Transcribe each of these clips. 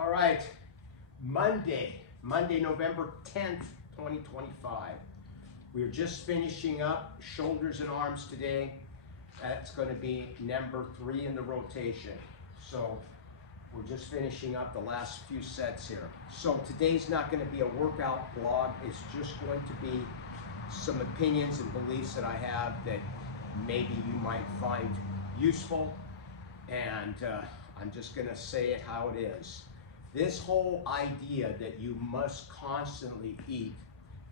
All right, Monday, November 10th, 2025. We're just finishing up shoulders and arms today. That's going to be number 3 in the rotation. So we're just finishing up the last few sets here. So today's not going to be a workout vlog. It's just going to be some opinions and beliefs that I have that maybe you might find useful. And I'm just going to say it how it is. This whole idea that you must constantly eat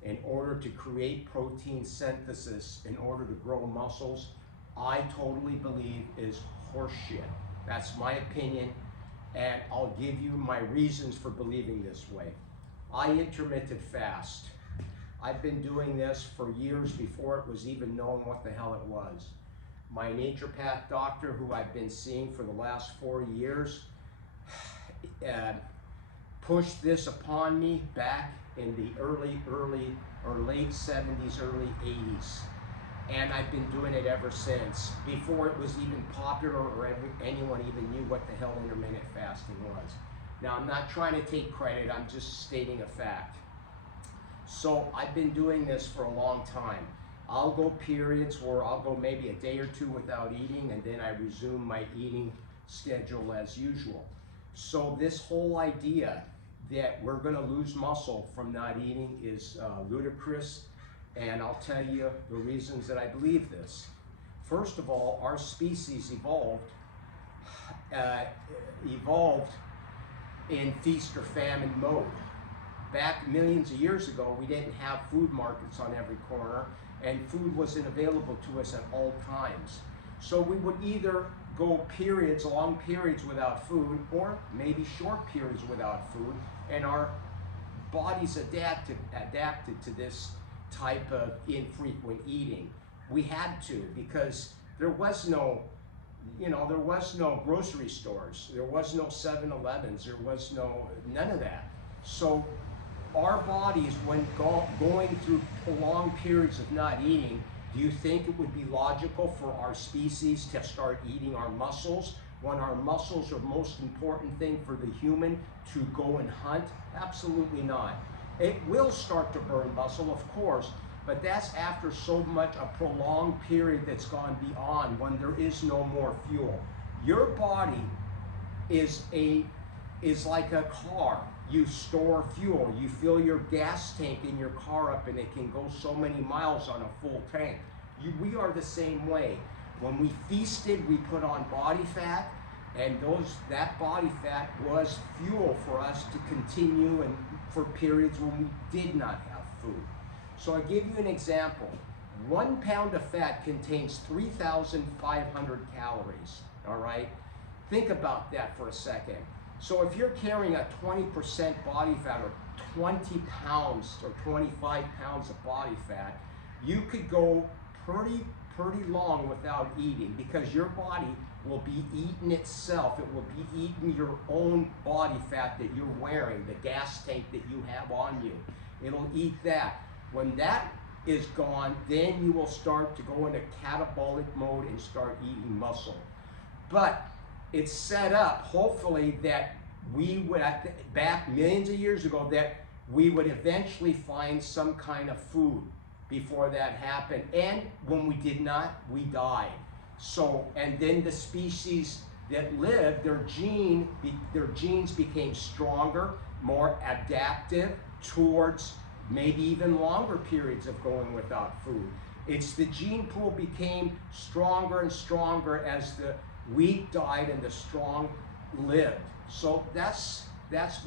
in order to create protein synthesis in order to grow muscles, I totally believe is horseshit. That's my opinion, and I'll give you my reasons for believing this way. I intermittent fast. I've been doing this for years before it was even known what the hell it was. My naturopath doctor, who I've been seeing for the last 4 years, pushed this upon me back in the late 70s, early 80s. And I've been doing it ever since, before it was even popular or anyone even knew what the hell intermittent fasting was. Now, I'm not trying to take credit, I'm just stating a fact. So I've been doing this for a long time. I'll go periods where I'll go maybe a day or two without eating, and then I resume my eating schedule as usual. So this whole idea that we're going to lose muscle from not eating is ludicrous, and I'll tell you the reasons that I believe this. First of all, our species evolved in feast or famine mode. Back millions of years ago, we didn't have food markets on every corner, and food wasn't available to us at all times. So we would either go periods, long periods without food, or maybe short periods without food, and our bodies adapted to this type of infrequent eating. We had to, because there was no grocery stores, there was no 7-Elevens, there was none of that. So our bodies, when going through prolonged periods of not eating, do you think it would be logical for our species to start eating our muscles when our muscles are the most important thing for the human to go and hunt? Absolutely not. It will start to burn muscle, of course, but that's after so much a prolonged period that's gone beyond, when there is no more fuel. Your body is like a car. You store fuel. You fill your gas tank in your car up, and it can go so many miles on a full tank. We are the same way. When we feasted, we put on body fat, and that body fat was fuel for us to continue and for periods when we did not have food. So I give you an example. 1 pound of fat contains 3,500 calories, all right? Think about that for a second. So if you're carrying a 20% body fat, or 20 pounds or 25 pounds of body fat, you could go pretty long without eating, because your body will be eating itself. It will be eating your own body fat that you're wearing, the gas tank that you have on you. It'll eat that. When that is gone, then you will start to go into catabolic mode and start eating muscle. But it's set up, hopefully, that we would, back millions of years ago, that we would eventually find some kind of food before that happened. And when we did not, we died. So, and then the species that lived, their genes became stronger, more adaptive towards maybe even longer periods of going without food. It's the gene pool became stronger and stronger as the weak died and the strong lived. So that's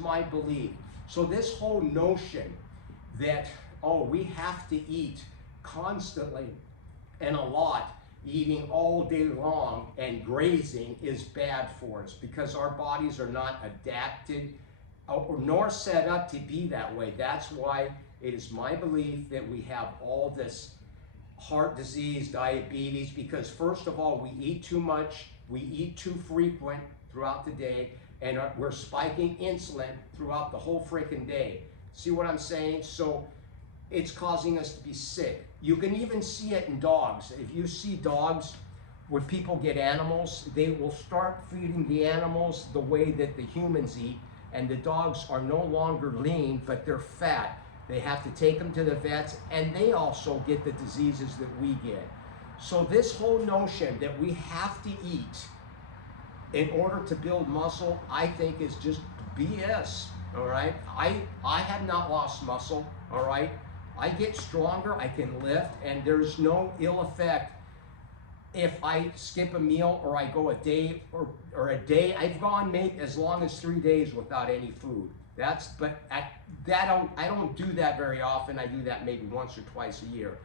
my belief. So this whole notion that, oh, we have to eat constantly and a lot, eating all day long and grazing, is bad for us, because our bodies are not adapted nor set up to be that way. That's why it is my belief that we have all this heart disease, diabetes, because first of all, we eat too much, we eat too frequent throughout the day, and we're spiking insulin throughout the whole freaking day. See what I'm saying? So it's causing us to be sick. You can even see it in dogs. If you see dogs, when people get animals, they will start feeding the animals the way that the humans eat, and the dogs are no longer lean, but they're fat. They have to take them to the vets, and they also get the diseases that we get. So this whole notion that we have to eat in order to build muscle, I think is just BS, all right? I have not lost muscle, all right? I get stronger, I can lift, and there's no ill effect if I skip a meal or I go a day or a day. I've gone maybe as long as 3 days without any food. I don't do that very often. I do that maybe once or twice a year.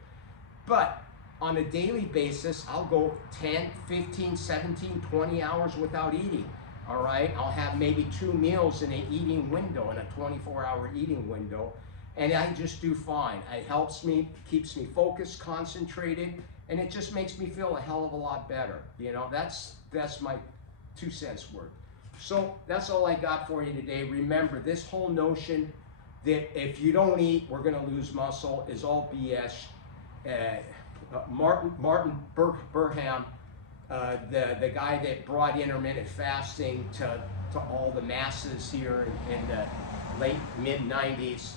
But on a daily basis, I'll go 10, 15, 17, 20 hours without eating, all right? I'll have maybe 2 meals in an eating window, in a 24-hour eating window, and I just do fine. It helps me, keeps me focused, concentrated, and it just makes me feel a hell of a lot better. You know, that's my 2 cents worth. So that's all I got for you today. Remember, this whole notion that if you don't eat, we're gonna lose muscle is all BS. Martin Burham, the guy that brought intermittent fasting to all the masses here in the late mid-90s,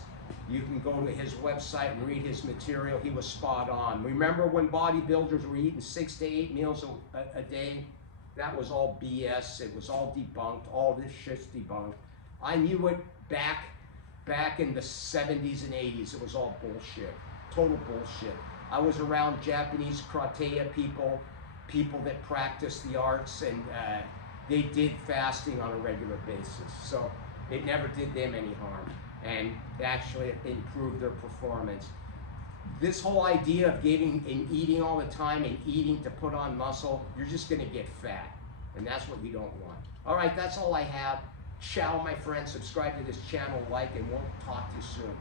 you can go to his website and read his material. He was spot on. Remember when bodybuilders were eating 6 to 8 meals a day? That was all BS. It was all debunked. All this shit's debunked. I knew it back in the 70s and 80s. It was all bullshit. Total bullshit. I was around Japanese karate people that practiced the arts, and they did fasting on a regular basis. So it never did them any harm, and actually it improved their performance. This whole idea of getting and eating all the time and eating to put on muscle, you're just gonna get fat, and that's what you don't want. All right, that's all I have. Ciao, my friends. Subscribe to this channel, like, and we'll talk to you soon.